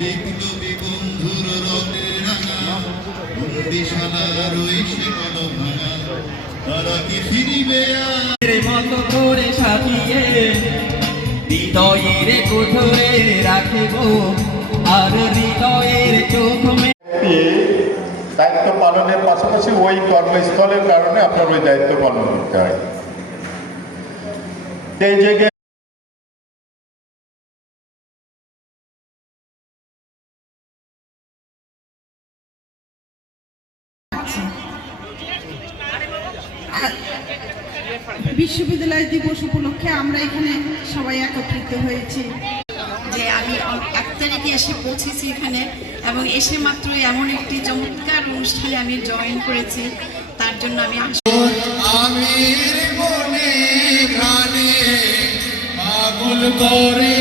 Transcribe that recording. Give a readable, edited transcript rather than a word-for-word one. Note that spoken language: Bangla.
বিপ্লবী বন্ধুর রঙে রাঙা বন্দিশালার ওই শিকল ভাঙা তারা কি ফিরিবে মতো করে সাজিয়ে হৃদয়ের কোঠরে রাখিব আর হৃদয়ের চোখ দায়িত্ব পালনের পাশাপাশি ওই কর্মস্থলের কারণে আপনার ওই দায়িত্ব পালন করতে হয়। এই জায়গায় বিশ্ববিদ্যালয় দিবস উপলক্ষে আমরা এখানে সবাই একত্রিত হয়েছি। যে আমি 1 তারিখে এসে পৌঁছেছি এখানে এবং এসে মাত্র এমন একটি চমৎকার অনুষ্ঠানে আমি জয়েন করেছি, তার জন্য আমি আমির মনে ঘানে পাগল করে